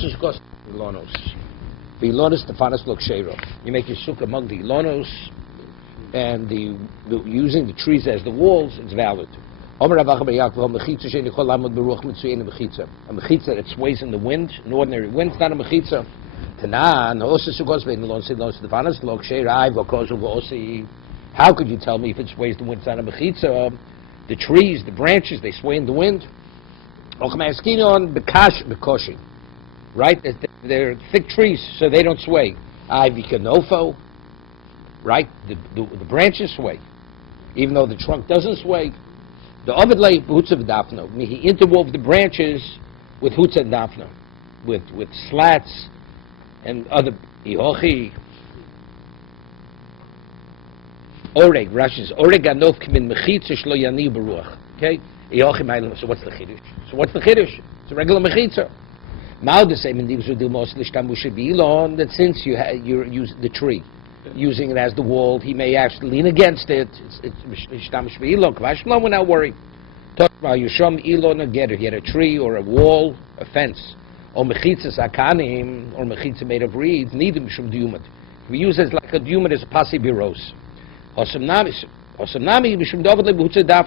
The ilonos, the fanas look shero. You make your sukkah among the ilonos, and using the trees as the walls, it's valid. A mechitza that sways in the wind, an ordinary wind, it's not a mechitza. How could you tell me if it sways the wind, it's not a mechitza? The trees, the branches, they sway in the wind. Right? They're thick trees, so they don't sway. Ivy canofo, right? The branches sway, even though the trunk doesn't sway. The ovidlay hutzav dafno. He interwove the branches with hutzav dafno, with slats and other ihochi. Oreg, Rashi's oreg anof k'min mechitza shlo yani beruach. Okay, ihochi ma'ilum. So what's the chiddush? It's a regular mechitza. That since you use the tree, using it as the wall, he may actually lean against it. We're not worried. You had a tree or a wall, a fence, or mechitza akanim, or mechitza made of reeds. Neither mishum diumad. We use it like a diumad as a pasi biros.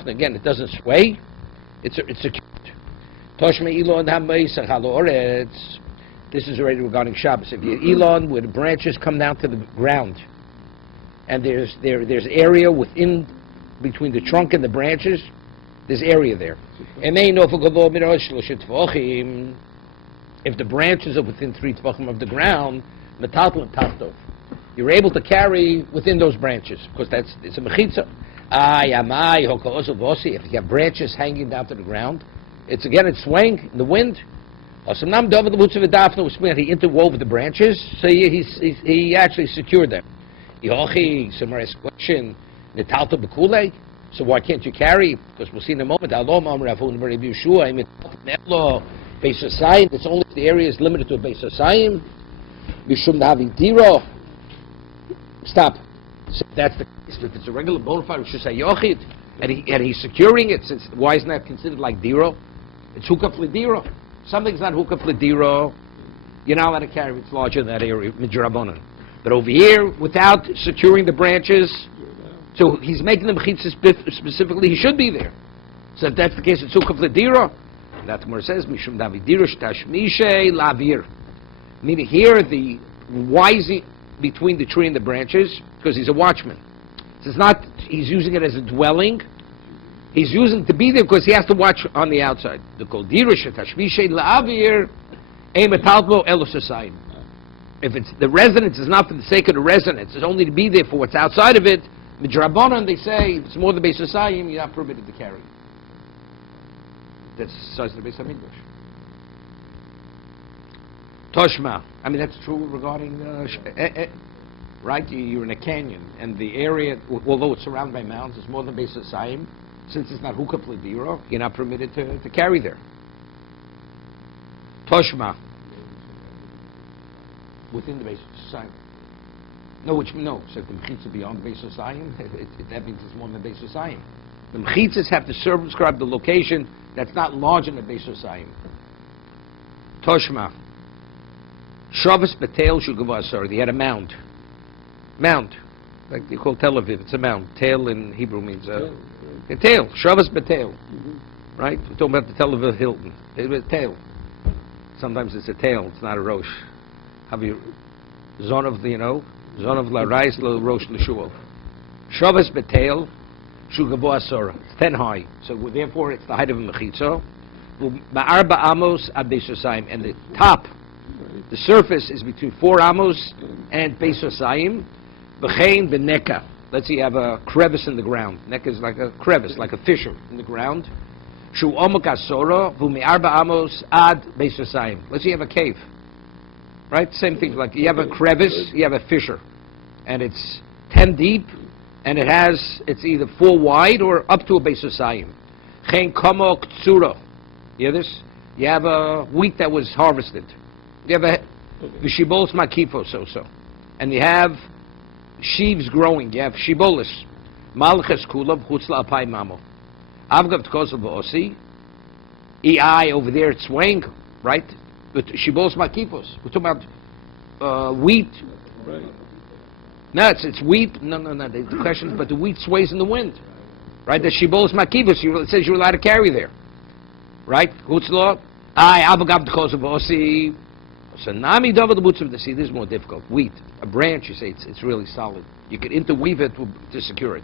Again, it doesn't sway. It's secure. This is already regarding Shabbos. If you Elon, where the branches come down to the ground, and there's area within between the trunk and the branches, there's area there. If the branches are within 3 tvachim of the ground, you're able to carry within those branches because it's a mechitza. If you have branches hanging down to the ground, it's swaying in the wind. He interwove the branches, so he actually secured them. Summarized question: so why can't you carry? Because we'll see in a moment. It's only the area is limited to a base asayim. Stop. So that's the case. If it's a regular bona fide, we should say yochid, and he's securing it. Since why isn't that considered like diro? It's hukaf l'diro. Something's not hukaf l'diro, you're not allowed to carry it. It's larger than that area, midrabanan. But over here, without securing the branches, so he's making the mechitza specifically, he should be there. So if that's the case, it's hukaf l'diro. That the Gemara says, mishum davidiro shtashmishe lavir. Meaning here, the wising between the tree and the branches, because he's a watchman. So it's not, he's using it as a dwelling. He's using to be there because he has to watch on the outside. The kol dirish tashmishe la'avir emetalbo elosasayim. If it's the residence is not for the sake of the residence, it's only to be there for what's outside of it. Midrabanan, they say if it's more than Beis Hasayim, you're not permitted to carry. That's the size of the Beis Hamikdash. Toshma. I mean that's true regarding right. You're in a canyon, and the area, although it's surrounded by mountains, is more than Beis Hasayim. Since it's not hukaf l'diro, you're not permitted to carry there. Toshma. Within the Beis Hasayim. No, so the mechitza beyond the Beis Hasayim, that means it's more than the Beis Hasayim. The mechitzas have to circumscribe the location that's not large in the Beis Hasayim. Toshma. Shavas Betel Shugavasar. They had a mound. Like they call Tel Aviv. It's a mound. Tail in Hebrew means a tail. Shavas Betel. Right? We're talking about the Tel Aviv Hilton. It was a tail. Sometimes it's a tail. It's not a rosh. Have you zon of zon of la rais la rosh l'shuov. Shavas Betel Shugavasar. It's 10 high. So therefore it's the height of a mechitza. Ma'arba amos ad Beis Hasayim. And the top, the surface is between 4 amos and Beis Hasayim. B'chein b'neka. Let's say you have a crevice in the ground. Neka is like a crevice, like a fissure in the ground. Shu omok asora v'me'arba amos ad Beis Hasayim. Let's say you have a cave. Right? Same thing. Like you have a crevice, you have a fissure, and it's 10 deep, and it's either 4 wide or up to a Beis Hasayim. Chen komok tsura. You hear this? You have a wheat that was harvested. You have a v'shibolos makifo so, and you have sheaves growing. You have shibolis. Malchus kulav chutzla apai mamo. Avgav tkosav osi. Ei over there it's swaying, right? But shibos makipos. We're talking about wheat. Right. No, it's wheat. No. The question is, but the wheat sways in the wind, right? The shibos makipos. It says you're allowed to carry there, right? Hutzlo. Abagab d'chosovosi. So nami davar the the sea. This is more difficult. Wheat, a branch. You say it's really solid. You could interweave it to secure it.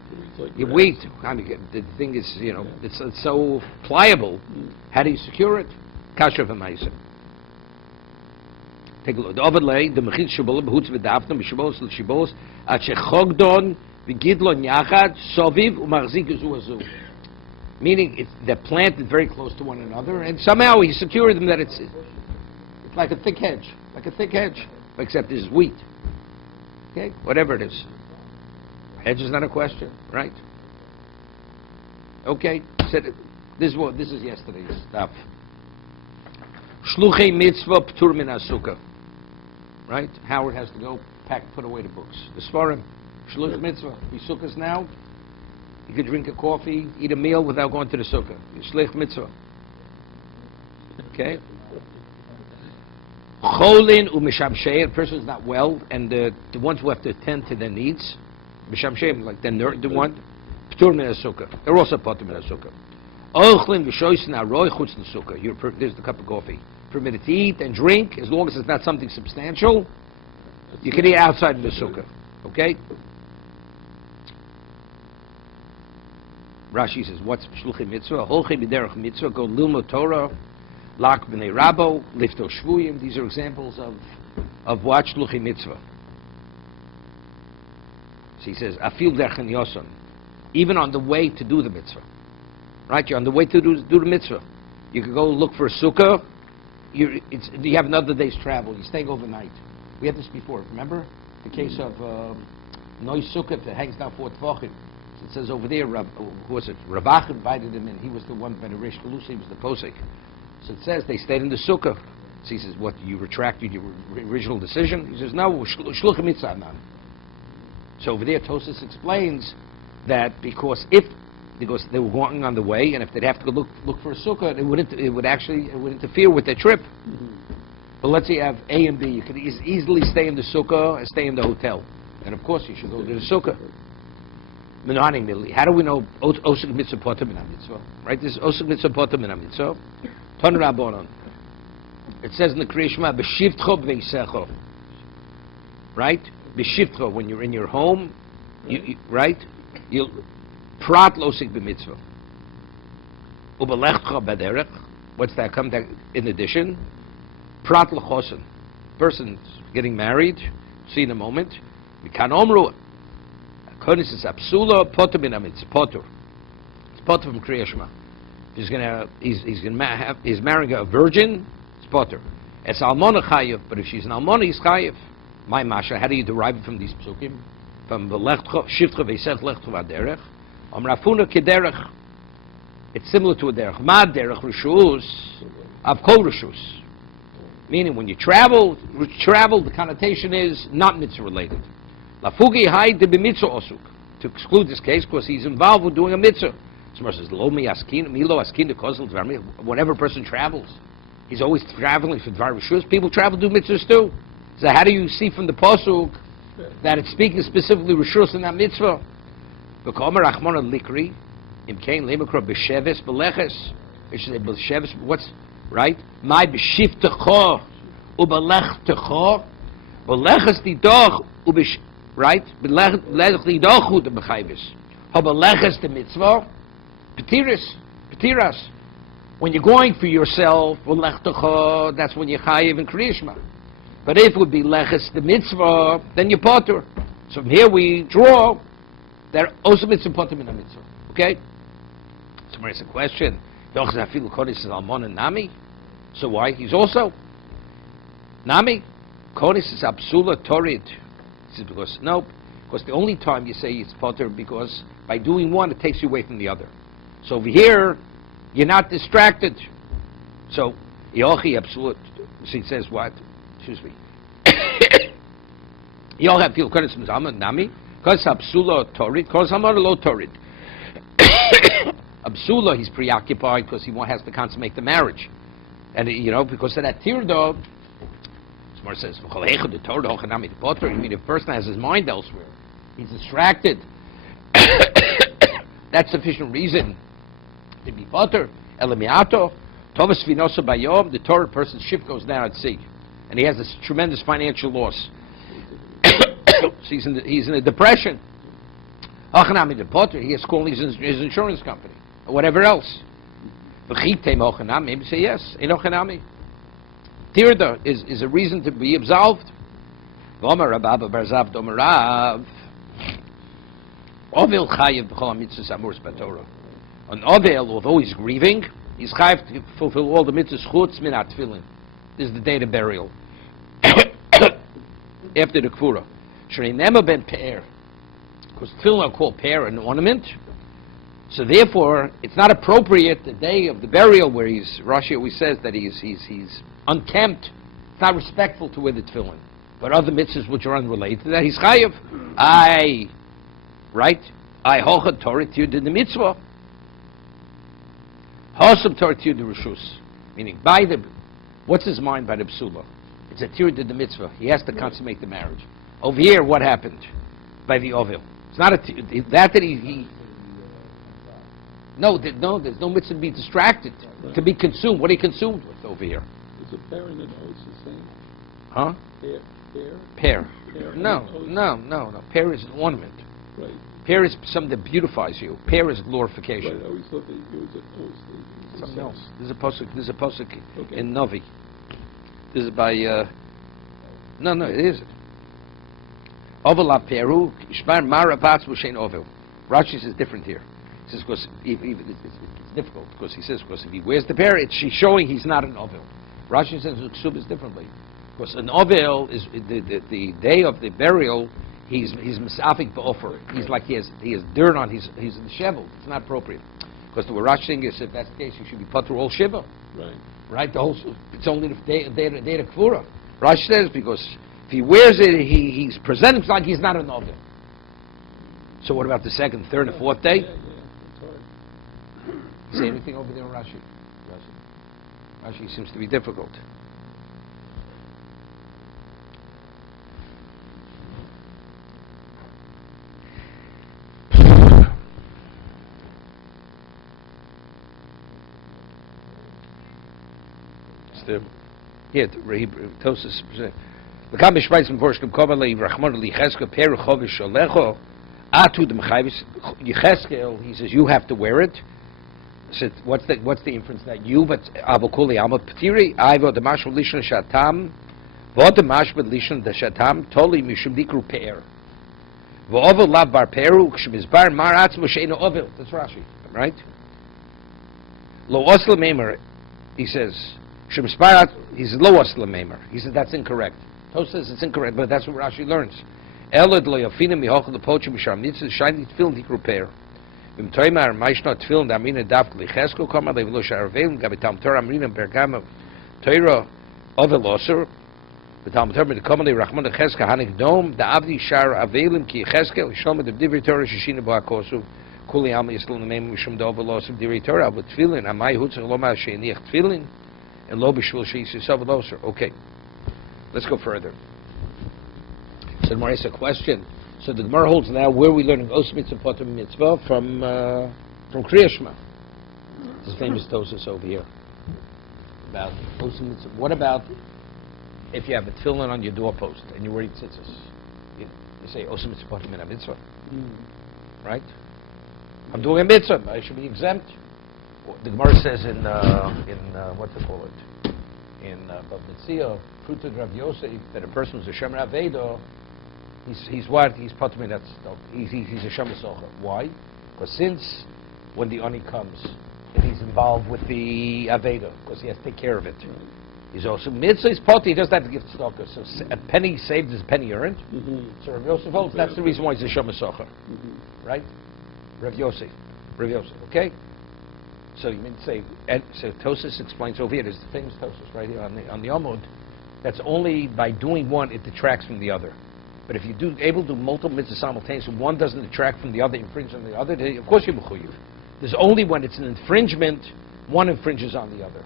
Your wheat. I mean, the thing is, it's so pliable. How do you secure it? Kasha v'maisa. Take a look. The overlay, the mechit shibol behutz v'dafna b'shibos l'shibos at shechogdon v'gidlon yachad soviv u'marzik u'zu. Meaning they're planted very close to one another, and somehow he secured them that it's like a thick hedge, except this is wheat. Okay, whatever it is. Hedge is not a question, right? Okay, this is yesterday's stuff. Shluchei mitzvah p'tur min asukah. Right? Howard has to go put away the books. The Svarim, shluch mitzvah. We sukkahs now. You could drink a coffee, eat a meal without going to the sukkah. Shluch mitzvah. Okay? Cholin u'mishamshei. A person is not well, and the ones who have to attend to their needs, mishamshei, like the one, p'tur min asukah. They're also p'tur min asukah. Ochlin v'shoysin aroi chutz l'sukkah. There's the cup of coffee. Permitted to eat and drink, as long as it's not something substantial. You can eat outside of the sukkah. Okay? Rashi says, what's shluchei mitzvah? Holchei b'derech mitzvah, go lilmod Torah, lak b'nei rabo, lifto shvuyim. These are examples of what shluchei mitzvah. So he says, afil derech yoson, even on the way to do the mitzvah. Right? You're on the way to do the mitzvah. You could go look for a sukkah. You have another day's travel. You're staying overnight. We had this before. Remember the case of Noy Sukkah that hangs down for Tvachim. It says over there, who was it? Ravach invited him in. He was the one by the Reish Galusa. He was the posek. So it says they stayed in the sukkah. So he says, "What? You retracted your original decision?" He says, "No, shluchei mitzvah man." So over there, Tosas explains that because they were going on the way, and if they'd have to go look for a sukkah, it would interfere with their trip. Mm-hmm. But let's say you have A and B. You could easily stay in the sukkah and stay in the hotel. And of course, you should go to the sukkah. How do we know osuk mitzvah poter min mitzvah? Right? This is osuk mitzvah poter min mitzvah. Ton rabbanon. It says in the Kriya Shema, b'shivtcho b'veisecho. Right? B'shivtcho, when you're in your home, right? You'll prat losik b'mitzvah. Ubelechtcha b'derech. What's that? Come in addition. Prat l'chosen. Person's getting married. See in a moment. Mikan omru. Kodesh is absula poter min mitzvah. Poter. It's poter from Kriya Shema. He's marrying a virgin. It's poter. It's almona chayev. But if she's an almona, he's chayev. My masha. How do you derive it from these psukim? From the lechtcha shivtcha veisech lechtcha v'derech. Amrafuna kederech. It's similar to a derech. Ma derech rishus av kol rishus. Meaning, when you travel, the connotation is not mitzvah related. Lafugi hai de b'mitzvah osuk. To exclude this case, because he's involved with doing a mitzvah. Somebody says, lo mi askin, milo askin de kozal dvar. Whenever a person travels, he's always traveling for dvar rishus. People travel to do mitzvahs too. So how do you see from the pasuk that it's speaking specifically rishus and not mitzvah? V'komer achmona likri imkein lemakra b'sheves b'leches. It should say b'sheves. What's right? My b'shivtecho u'b'lechtecho b'leches didoch u'b'sh. Right? B'leches didoch u'b'chayvis. Ha'b'leches the mitzvah. Petiras. When you're going for yourself, b'lechtecho, that's when you're chayiv in Kriya Shema. But if it would be leches the mitzvah, then you're poter. So from here we draw that also mitzvah poter min mitzvah. Okay? Somebody has a question. Doch zafilu kodesh is almon and nami. So why? He's also nami. Kodesh is absula torid. This is because the only time you say it's poter because by doing one it takes you away from the other. So over here you're not distracted. So yochi absolut. So he says what? Excuse me. You'll have feel kodesh is almon nami. Kodesh absula torid. Kodesh almon lo torid. Absula, he's preoccupied because he has to consummate the marriage. And, because of that tirda, Smart says, you mean if a person has his mind elsewhere, he's distracted, that's sufficient reason to be potter. Elamiato, Tovas Vinosa Bayom, the Torah person's ship goes down at sea, and he has this tremendous financial loss. So he's in a depression. Hachanami the potter, he has to call his insurance company, or whatever else. Maybe say yes, Enochanami. Tirda is a reason to be absolved. An Ovel, although he's grieving, he's chayav to fulfill all the mitzvahs chutz min tefillin. This is the date of burial. After the kfura. Shrei never been pe'er. Because tefillin are called pe'er, an ornament. So therefore, it's not appropriate the day of the burial where Rashi always says that he's unkempt. It's not respectful to wear the tefillin. But other mitzvahs which are unrelated to that, he's chayav. I hocha Torah tiyud in the mitzvah. Hosam Torah tiyud the rishus. Meaning, what's his mind by the psula? It's a tiyud in the mitzvah. He has to consummate the marriage. Over here, what happened? By the ovil. It's not a that he No, there's no mitzvah to be distracted, to be consumed. What are you consumed with over here? Is a pear in the nose the same? Huh? Pear. No. Pear is an ornament. Right. Pear is something that beautifies you. Pear is glorification. Right. I always thought that it was a nose. Something else. There's a pasuk Okay. in Novi. This is by no, it isn't. Ovel la peru ishmar maravatz v'shein ovel. Rashi says different here. He says because it's difficult because he says because if he wears the pear, she's showing he's not an ovel. Rashi says ksub is differently because an ovel is the day of the burial. He's misafik ba'ofer. He's like he has dirt on. He's disheveled. It's not appropriate because the Rashi thing is if that's the case, you should be put through all shiva. Right. The whole it's only the day of kfura. Rashi says because if he wears it, he's presenting like he's not an ovel. So what about the second, third, and fourth day? Yeah, it's hard. Say anything over there in Rashi? Rashi seems to be difficult. Yeah, Tosis. The Kabbal Shvayz in Vorshkem Kovalei Rachmon Licheska Peru Chovish Olecho Atu Dem Chayvis Yecheskel. He says you have to wear it. So what's the inference that you? But Abukuli Amot Petiri Ivo the Mashal Lishon Shatam Vod the Mashal Lishon the Shatam Toli Mishum Dikru Pe'er V'Ovel Lav Bar Peru Kshmiz Bar Mar Atzmo Sheino Ovel. That's Rashi, right? Lo Osla Meimer. He says. He says lo asla meimer. He says that's incorrect. Tos says it's incorrect, but that's what Rashi learns. Elad lo yafina mihochel the pochim misham mitzvah shiny tefillin tikruper. Vim toimar maishna tefillin damina daf lichesko kama levelo sharavelim gabitam Torah amrina bergama Torah oveloser. Bitam Torah mit kama lerachman lecheska hanik dom da avdi shar avelim ki cheskel shlom the divri Torah shishina boakosu kuli am yislo neim mishum do oveloser divri Torah but tefillin amai hutzach loma sheiniach tefillin. And lo b'shvil she'yisrael v'loser. Okay, let's go further. So the Gemara asks a question. So the Gemara holds now where are we learning os mitzvah potem mitzvah from Kriya Shema. This famous Tosis over here about os mitzvah. What about if you have a tefillin on your doorpost and you're wearing tzitzis? You say os mitzvah potem min mitzvah, right? I'm doing a mitzvah. I should be exempt. The Gemara says in what to call it, in Bavnitzia, Pruta Rav Yosef, that a person who's a Shemer Aveda, he's what? He's Patmi, that's he's a Shemer Socher. Why? Because since when the Ani comes, and he's involved with the Aveda, because he has to take care of it. He's also mitzvah. He's Pati. He doesn't have to give tzedakah. So a penny saved is a penny earned. So Rav Yosef holds that's the reason why he's a Shemer Socher, right? Rav Yosef. Okay. So you mean to say, so Tosis explains over here, there's the famous Tosis right here on the Amud, that's only by doing one, it detracts from the other. But if you able to do multiple mitzvahs simultaneously, one doesn't detract from the other, infringe on the other, of course you're mechuyev. There's only when it's an infringement, one infringes on the other.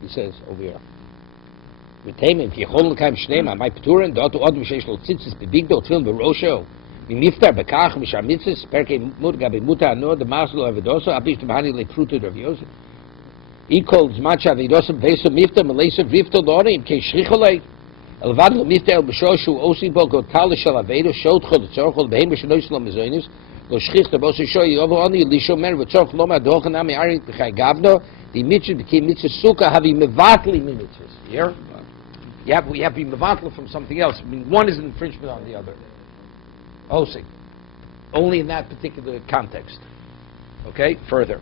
He says over here. If you hold the Shnema, my Peturin, dort Odom Sheshlo Tzitzis, Bebigdo, Tfilm, Berosho, Miftar, Bekach, Mishamitzis, Perke Mutga, Bemuta, no, the Maslo Avidoso, Abish to Bahani, like fruited of Yosef. Equals Macha Vidosa, Veso Mifta, Malaysia, Vifto, Dorim, K. Shrichole, Elvadlo Mifta, El Beshoshu, Osibo, Gotal, Shalavedo, Shot, Chodzorchol, Behemish, Noislam, Mazonis, Go Schicht, the Bosu Shoy, Ovoni, Lisho Mer, Vitzorch, Loma, Dochanami, Arik, Bechai Gavno, the Mitzvah became Mitzvah Sukkah, having Mevatli Mitzvahs. Here? We have to be mevatl from something else. I mean, one is an infringement on the other. Osig. Only in that particular context. Okay? Further.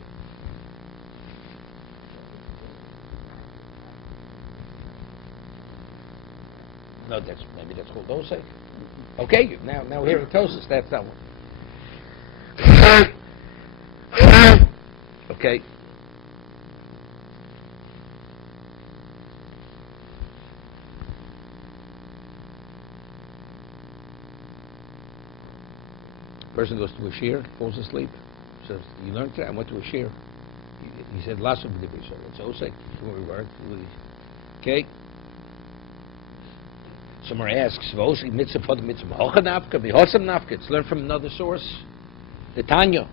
No, maybe that's called osig. Okay, now we're hearing Tosis. That's that one. Okay. Person goes to a shir, falls asleep, says, "You learned today? I went to a shir." He said, "Last of the so it's osek." Okay. Someone asks, "Osek mitzvah for the mitzvah hochanafka, v'hosam nafka." It's learned from another source. The Tanya.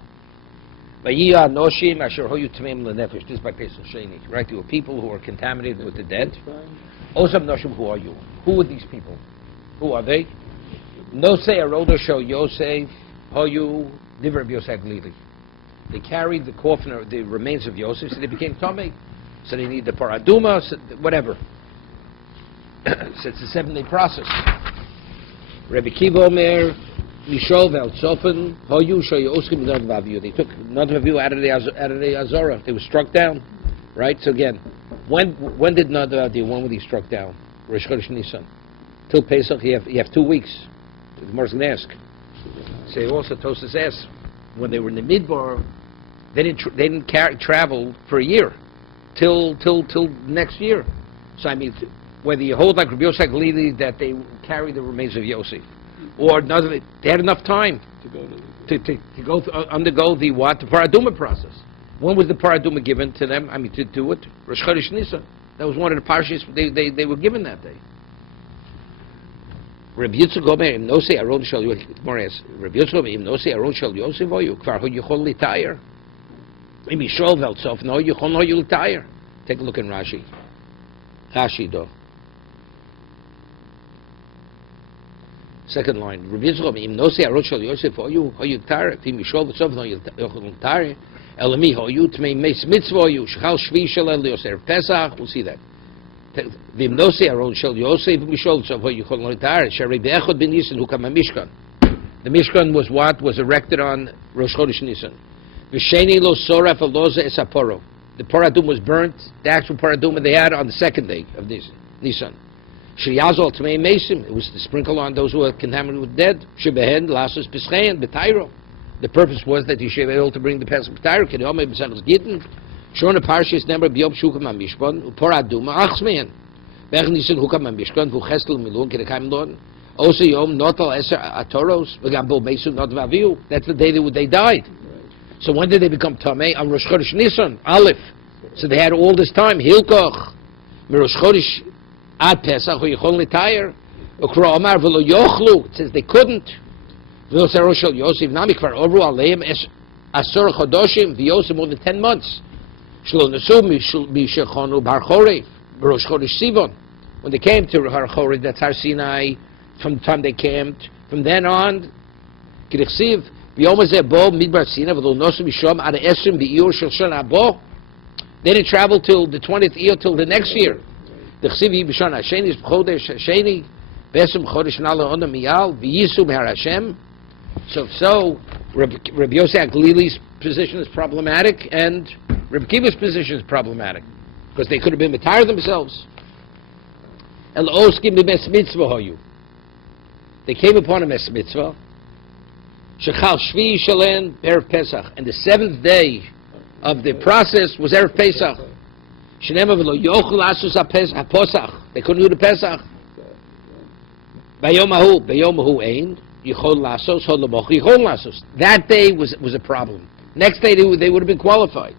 V'yiyah noshim asher hoyu tmeim lenefesh. This is by Pesach Sheni. Right? There were people who were contaminated with the dead. Osam noshim. Who are you? Who are these people? Who are they? Nosei aroda shel Yosef. Hoyu Divrei Yosef Glili. They carried the coffin or the remains of Yosef, so they became Tomei. So they need the paraduma, whatever. So it's a 7-day process. Rabbi Kiva Omer, Mishol Veltzofen, Hoyu Shoyu Oskim Nadav Aviyu. They took Nadav Aviyu out of the Azorah. They were struck down. Right? So again, when did Nadav Aviyu, when were they struck down? Rosh Chodesh Nisan. Till Pesach, you have 2 weeks. The Gemara's going to ask. Say also Tosas asks, when they were in the Midbar, they didn't travel for a year, till next year. So I mean, whether you hold like Rabbi Yosef Glili that they carry the remains of Yosef, or another, they had enough time to undergo the paraduma process. When was the paraduma given to them? I mean, to do it, Rosh Chodesh Nisan. That was one of the parshas they were given that day. Rabbi Yitzchak Omer, im nosei aron shel Yosef, Rabbi Yitzchak Omer, im nosei aron shel Yosef hoyu, kvar hu yichol litayr. Im yishol veltzof, no yichol no litayr. Take a look in Rashi. Rashi, though. Second line. Rabbi Yitzchak Omer, im nosei aron shel Yosef hoyu litayr, im yishol veltzof, no yichol litayr. Elami hoyu, tmei meis mitzvah hoyu, shechal shvi shel el Yosef. Pesach, we'll see that. The Mishkan was what? Was erected on Rosh Chodesh Nisan. The paradum was burnt, the actual paradum they had on the 2nd day of Nisan. It was to sprinkle on those who were contaminated with dead. The purpose was that you should be able to bring the Pesach B'Tayro. Shona parshas number biyom shukam amishpon uparaduma achsmein. Bechnissen hukam amishpon vuchestel milun kedekam lon. Also yom notal eser atoros v'gambol meisu not vaviu. That's the day they died. So when did they become tamei? On Rosh Chodesh Nisan Aleph. So they had all this time hilkoch mirosh Chodesh ad Pesach hu yichol litayr ukra omar v'lo yochlu. It says they couldn't. V'lo serosh shel Yosef nami kvar ovru aleim es asor chodoshim v'Yosef more than 10 months. When they came to Har Chorei, that's Har Sinai, from the time they camped, from then on, they didn't travel till the 20th year, till the next year. So Rabbi Yosef Glili's position is problematic, and Rabbi Kiva's position is problematic, because they could have been retired themselves. They came upon a mes mitzvah. Shechal shvi shalen erev Pesach, and the 7th day of the process was erev Pesach. Shnema v'lo yochel asus haPesach. They couldn't do the Pesach. Bayom hahu ein yichol lasos hol lamoch yichol lasos. That day was a problem. Next day they would have been qualified.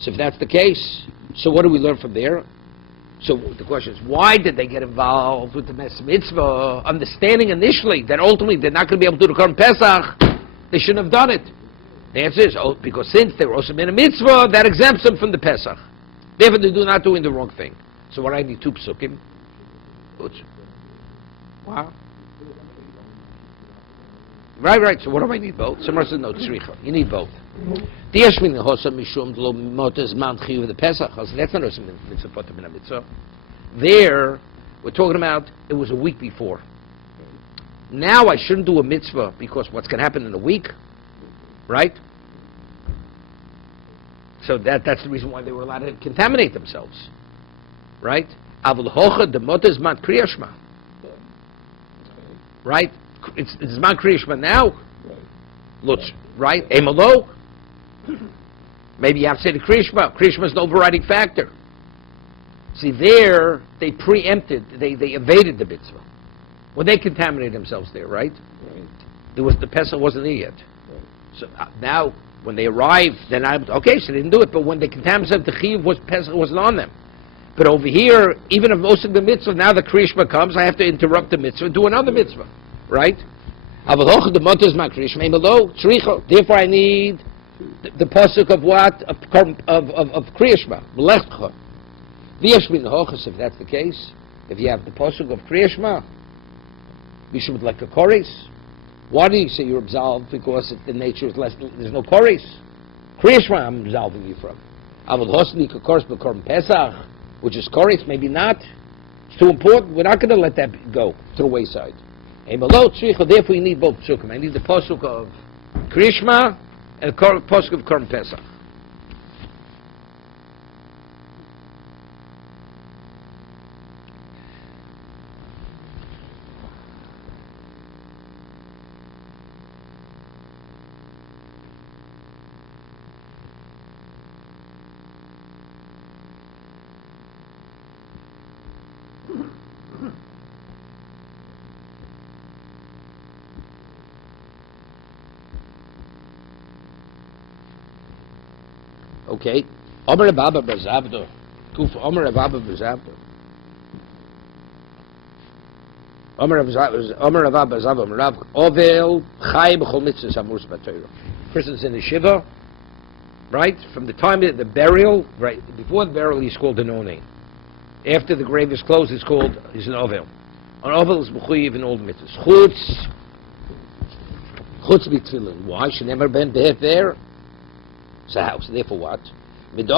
So if that's the case, So what do we learn from there? So the question is, why did they get involved with the mitzvah, understanding initially that ultimately they're not going to be able to do the Korban Pesach? They shouldn't have done it. The answer is, because since they were also in a mitzvah, that exempts them from the Pesach. Therefore, they do not doing the wrong thing. So what I need 2 psukim. Wow. Right. So what do I need both? Someone says no, tzricha. You need both. The Yeshvin Hosa Mishum Lo Motes Man Chiyu the Pesach. That's not also mitzvah. There, we're talking about it was a week before. Now I shouldn't do a mitzvah because what's going to happen in a week, right? So that's the reason why they were allowed to contaminate themselves, right? Avul Hocha the Motes Man Kriyashma. Right? It's Zman Kriyashma now. Look, right? Emalo. Maybe you have to say the Kriyashma. Kriyashma is an overriding factor. See, there they preempted. They evaded the mitzvah when they contaminated themselves there. Right? There was the Pesach wasn't there yet. So now when they arrived, then okay. So they didn't do it. But when they contaminated themselves, the Chiyuv was Pesach wasn't on them. But over here, even if most of the mitzvah, now the Kriyashma comes, I have to interrupt the mitzvah and do another mitzvah. Right? Therefore I need the pasuk of what? Of Kriyashma. If that's the case, if you have the pasuk of Kriyashma, you should like a koris. Why do you say you're absolved? Because the nature is less, there's no koris. Kriyashma I'm absolving you from. Pesach, which is koris, maybe not. It's too important. We're not going to let that go to the wayside. Therefore, you need both psukim. I need the pasuk of Kriyashma and the pasuk of Korban Pesach. Okay. Omer Rabba Bazavdo. Kuf Omer Rabba Bazavdo. Omer Rabba Bazavdo. Rav Ovel Chai B'chol Mitzvahs Amurus B'Torah. Person's in the Shiva, right? From the time of the burial, right? Before the burial, he's called an Onei. After the grave is closed, he's an Ovel. An Ovel is B'chuyiv in all the mitzvahs. Chutz B'Tfilin. Why? She never been there. So how? So therefore what? He was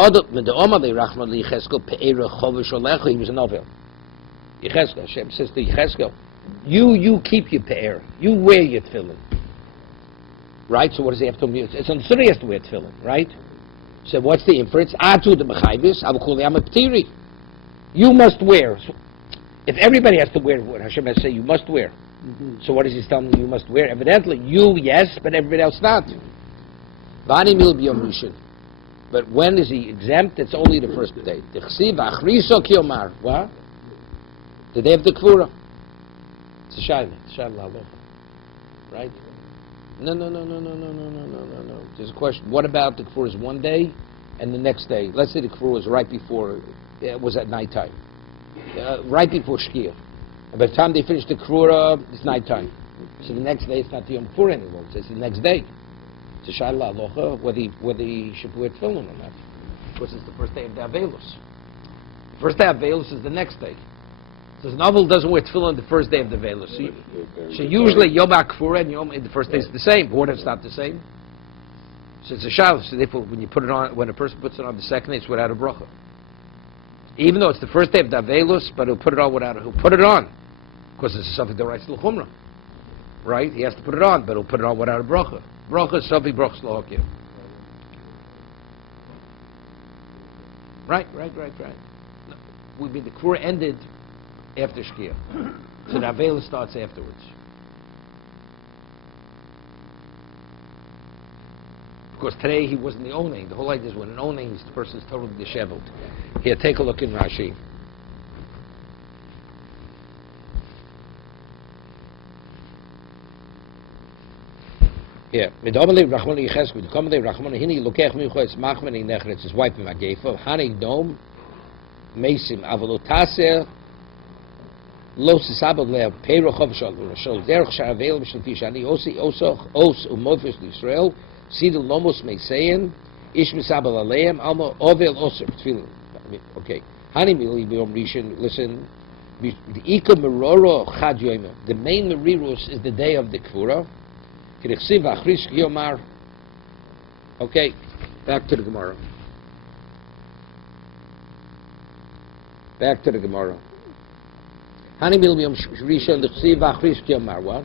an Ovel. Hashem says to Yecheskel, you keep your pe'er. You wear your tefillin. Right? So what does he have to do? It's understood he has to wear tefillin, right? So what's the inference? Atu the mechayvis, avukuli amaptiri. You must wear. So if everybody has to wear what Hashem has to say, you must wear. Mm-hmm. So what is he telling you must wear? Evidently, you, yes, but everybody else not. But when is he exempt? It's only the first day. What? The day of the Kvura. It's a shayla. Right? No. There's a question. What about the Kvura is one day and the next day? Let's say the Kvura was right before, it was at nighttime. Right before Shkia. And by the time they finish the Kvura, it's nighttime. So the next day it's not the Yom Kippur anymore. It's the next day. It's a shayla aloha whether he should wear tefillin or not. Because it's the first day of the Avelus. The first day of Avelus is the next day. So the novel doesn't wear tefillin the first day of the Avelus. So usually Yom HaKfura and the first day is the same. But what if it's not the same? So it's a shayla. So therefore when you put it on, when a person puts it on the second day, it's without a bracha. Even though it's the first day of the Avelus, but he'll put it on because it's a Safek D'Oraisa L'Chumrah. Right? He has to put it on, but he'll put it on without a bracha. Bracha, Sofi, Brachas, L'Hokia. Right. Would be the Kvura ended after Shkia. So the Avela starts afterwards. Because today he wasn't the Onei. The whole idea is when an Onei is the person is totally disheveled. Here, take a look in Rashi. Yeah. Midobele Rachmana Yechesku. The commentator Rachmana Hini Lokech Michois Machmani Nechretz is wiping my gefa. Hani Dom Mesim Avalotaser Lo Sisabel Le Pero Chavshal Rashol Derech Sharavel Mishal Fishani Osi Osoch Os Umofis Israel Sidel Nomos Meisein Ish Misabel Aleim Alma Ovel Oser Tefillin. Okay. Hani Mili Biom Rishon. Listen. The Ika Meroro Chad Yoima. The main Merirus is the day of the Kfura. Okay, back to the Gemara. Back to the Gemara. Hani Mil Yom Rishon L'Chsiv Achrish Yomar. What?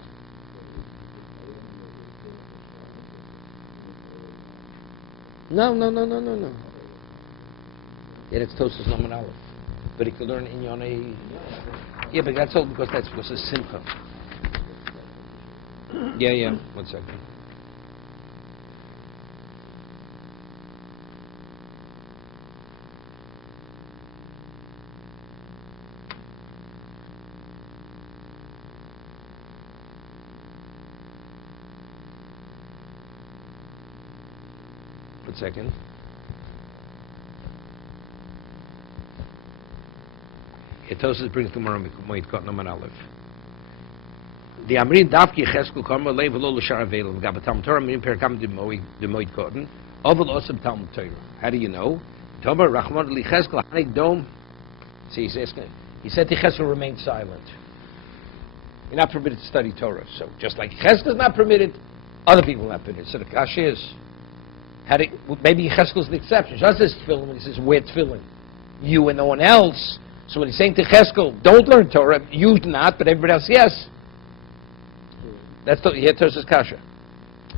No. Yeah, that's Tosas Nomen Aleph. But he could learn in Yonei. Yeah, but that's all because it's Simcha. Yeah. 1 second. One second. Tosas brings tomorrow Moed Kot Nomen Aleph. The Amrin Davki Chesku Karma Lev Lo L'Shar Avel Gab Talmud Torah Min Perkam de Moed Koten Ovel Osam Talmud Torah. How do you know? Tomer Rachman Li Cheskel Hanik Dom. See, he said to Cheskel remain silent. You're not permitted to study Torah. So just like Cheskel is not permitted, other people are not permitted. So the kasha is, maybe Cheskel is the exception. Just says tefillin when he says wear tefillin. You and no one else. So when he's saying to Cheskel, don't learn Torah, you not, but everybody else yes. That's the Tosas kasha.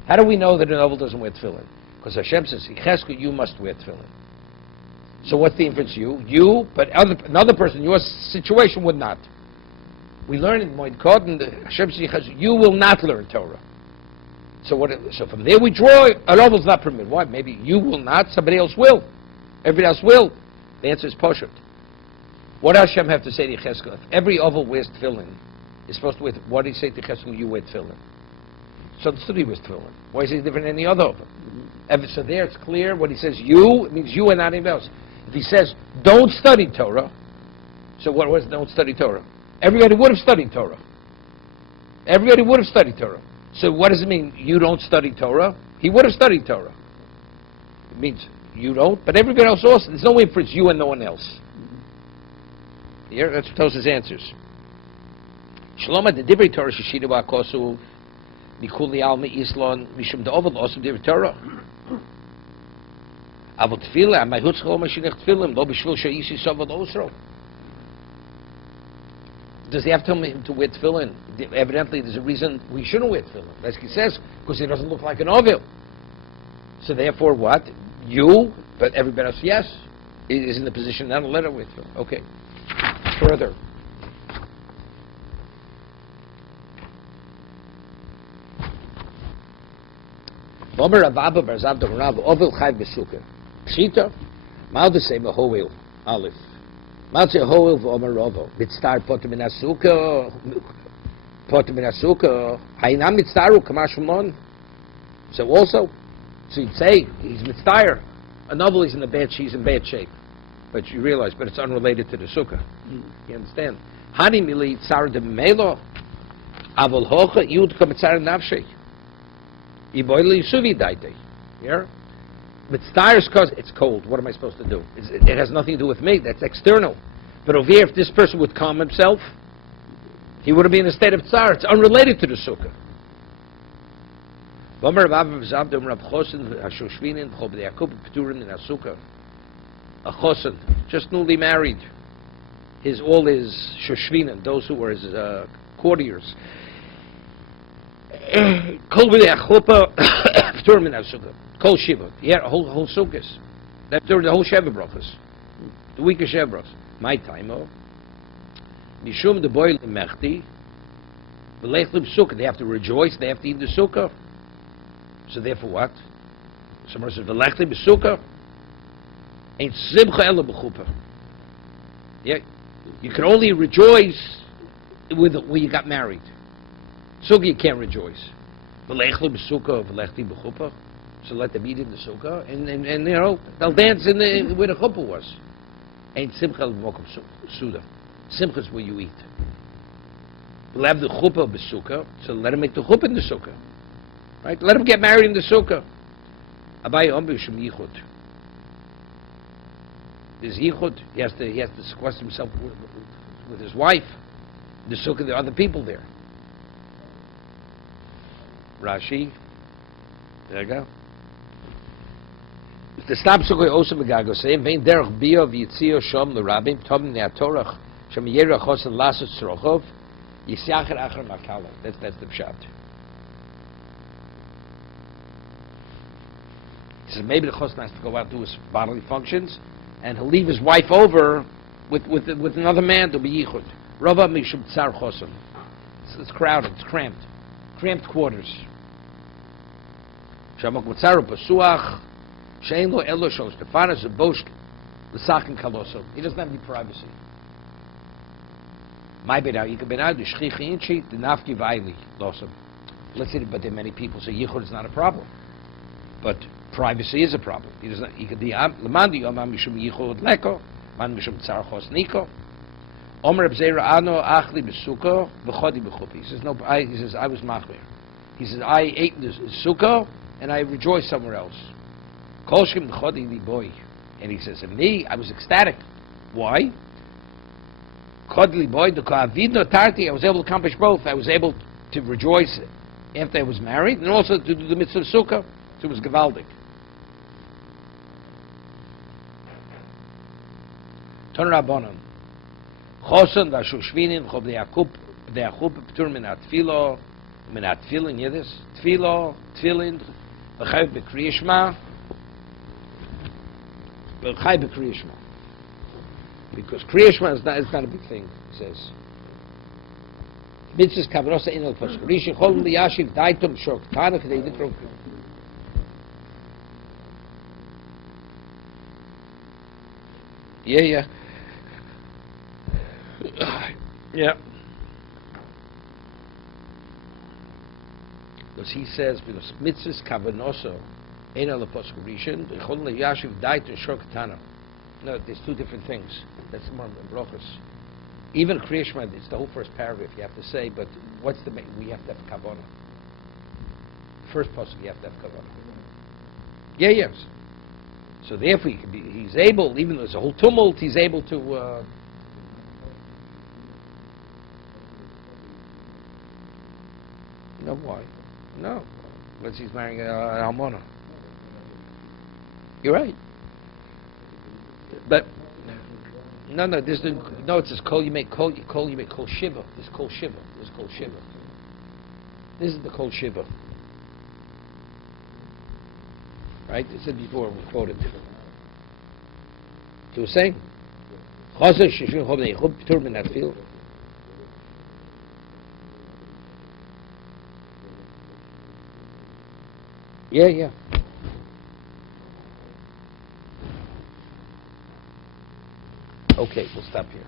How do we know that an oval doesn't wear tefillin? Because Hashem says, Cheskel, you must wear tefillin. So what's the inference? You, but another person in your situation would not. We learn in Moed Koten, Hashem says, you will not learn Torah. So from there we draw, an oval's not permitted. Why? Maybe you will not, somebody else will. Everybody else will. The answer is Poshet. What does Hashem have to say to Cheskel? If every oval wears tefillin, is supposed to wear, what did he say to Cheskel? You wear tefillin. So the study wears tefillin. Why is he different than any other oval? So there it's clear, when he says you, it means you and not anybody else. If he says, don't study Torah, so what was don't study Torah? Everybody would have studied Torah. Everybody would have studied Torah. So what does it mean, you don't study Torah? He would have studied Torah. It means you don't, but everybody else also. There's no way for it's you and no one else. Here, that's what Tosas answers. Shalom the Divrei Torah Shishida Ba'akosu Mikuli Alma Islon Mishum Da'ovad Osam Divrei Torah Avot Tefillah Amay Hutzchol Mashinech Tefillim Lo B'Shvil Sha'isi Sovad Osro. Does he have to tell him to wear tefillin? Evidently there's a reason we shouldn't wear tefillin. Like he says, because he doesn't look like an ovil. So therefore what? You, but everybody else, yes, is in the position not to let her wear tefillin. Okay. Further. Bomer Rav Abba Bar Zav Dom Rav Ovil Chayv B'Sukkah. Pshita, Malda say Mehoil Aleph. Malda Hoil V'Omer Rovo. Mitztar Potem in Asukah. Potem in Asukah. Hainam Mitztaru Kamash Shimon. So also, so you'd say he's Mitztar. A novel is she's in bad shape. But you realize, but it's unrelated to the sukkah. You understand? Hani Mili Tzar de Melo. Avol Hocha Yud Kometzar Navshei. Iboili Suvi Daite. Yeah? But stars cause it's cold. What am I supposed to do? It has nothing to do with me. That's external. But over here, if this person would calm himself, he would be in a state of tsar. It's unrelated to the sukkah. A chosin, just newly married. All his shoshvinin, those who were his courtiers. Kol b'dei chuppah p'turim min ha-sukkah. Kol shiva. Yeah, whole sukkahs. That's during the whole Sheva brachas. The week of Sheva brachas. My time, Mishum de boy lemechti. V'lech l'sukkah. They have to rejoice. They have to eat the sukkah. So therefore what? Someone says v'lech l'sukkah. Ain't simcha ela b'chuppah. Yeah, you can only rejoice when you got married. Sukkah you can't rejoice. V'lechli b'sukkah, v'lechli b'chuppah. So let them eat in the sukkah, and you know, they'll dance in the where the chuppah was. Ain't simcha l'mokum suda. Simcha is where you eat. We'll have the chuppah b'sukkah, so let him make the chuppah in the sukkah. Right? Let him get married in the sukkah. Abai ombi shem yichud. There's yichud. He has to sequester himself with his wife. In the sukkah, there are other people there. Rashi. There you go. The stam sukkah also megago saying vein derech bia v'yitzio shom l'rabim tom ne'atorach shem yerach chosen lasut tzrochov yisyacher achar makala. That's the pshat. He says maybe the chosen has to go out and do his bodily functions, and he'll leave his wife over with another man to be yichud. Rava mishum tsar chosen. It's crowded. It's cramped quarters. Shamak mitzaru pasuach. Shein lo elo shos tefanas zebosh l'sakin kaloso. He doesn't have any privacy. My bedau, you can be now the shchichi inchi the nafki vayli losam. Let's say, but there are many people say yichud is not a problem, but privacy is a problem. He doesn't. He could be lemandi yomam mishum yichud leko, man mishum tzarchos niko. Omer b'zeira ano achli b'sukkah v'chodi b'chupi. He says no. He says I was machmir. He says I ate in the sukkah and I rejoiced somewhere else. Kolshim chodi li boy, and he says, and me, I was ecstatic. Why? Chodi li boy, the ka'avidno tarti. I was able to accomplish both. I was able to rejoice after I was married, and also to do the mitzvah of sukkah. So it was gewaldig. Ton rabbanon. Choson v'ashu shvinin chob de'akub p'tur min ha'tfilo min ha'tfilin. Hear this? Tfilo, tfilin, v'chayiv b'kriyishma. Because Kriyashma is not a big thing, he says. Mitzvahs kavarosa inal pasuk. Rishi chol liyashiv daitum shok tana k'dei ditrom. Yeah. Because he says, because mitzvahs kavarosa. No, there's two different things. That's more brachos. Even Kriyashma, it's the whole first paragraph you have to say, but what's the main? We have to have kavanah. First pasuk, you have to have kavanah. Yes. So therefore, he's able, even though there's a whole tumult, he's able to. No, why? No, because he's marrying an almana. You're right. But no, it says kol you make kol shiva. This kol shiva. This is the kol shiva. Right? It said before, we quoted. So we're saying Chazer shishvin chob neichub p'tur min hatfil. Yeah. Okay, we'll stop here.